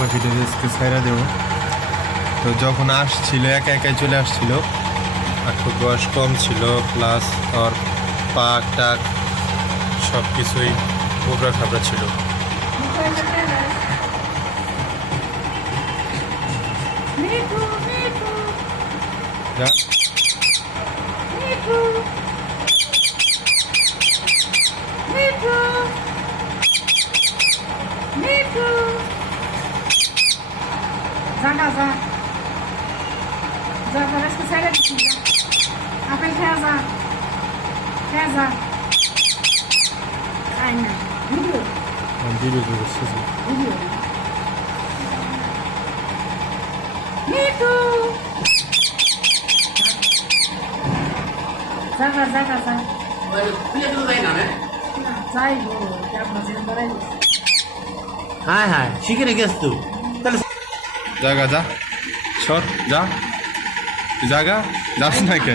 পাখিটা আজকে ছাইরা দেবো। তো যখন আসছিল, একা একাই চলে আসছিল। খুব বয়স কম ছিল প্লাস ওর পাক টাক সব কিছুই গোবরা খাবরা ছিল মিঠু যা মিঠু মিঠু মিঠু যা যা যা আজকে ছেড়ে দিচ্ছি যা আপেল খেয়ে যা খেয়ে যা খাই না ভিডিও সুজি ভিডিও মিঠু জাগা জাগা যা গো বেড়াই হ্যাঁ হ্যাঁ শিখে রেখেছ তো জাগা যা। সর, যা। জাগা যাস না কে?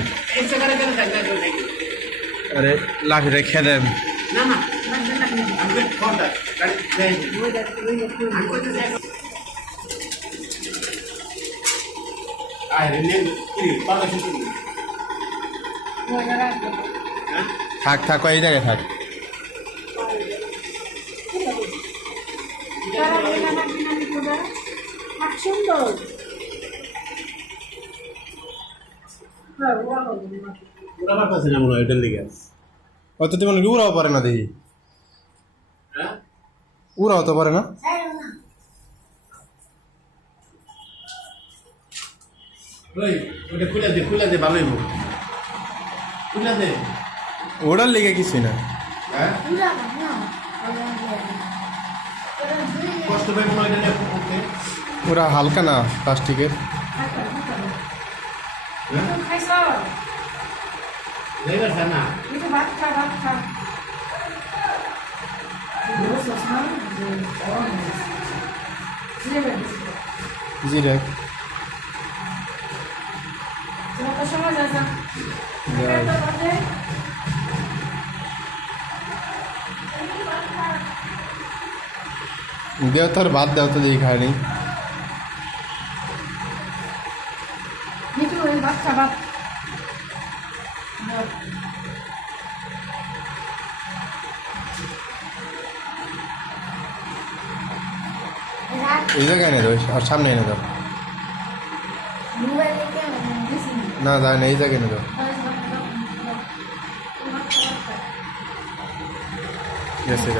আরে লাঠিটা খেয়ে দেন থাক থাক এই জায়গায় থাক। তারা বিনা আক সুন্দর। হ্যাঁ মনে উড়াও পারে না দেখি। হ্যাঁ? উড়াও তো পারে না। ওই ওটা খুলে দে খুলে দে ভালোই হোক খুলে দে। ওড়ার লেগে কিছুই না। হ্যাঁ? কষ্ট ওরা হালকা না প্লাস্টিকের? হ্যাঁ খাইছ ড্রাইভার স্যার না একটু ভাত খা ভাত খা এই জায়গায় এনে দাও আর সামনে এনে দাও। না যায় না এই জায়গায় এনে দাও। গেছে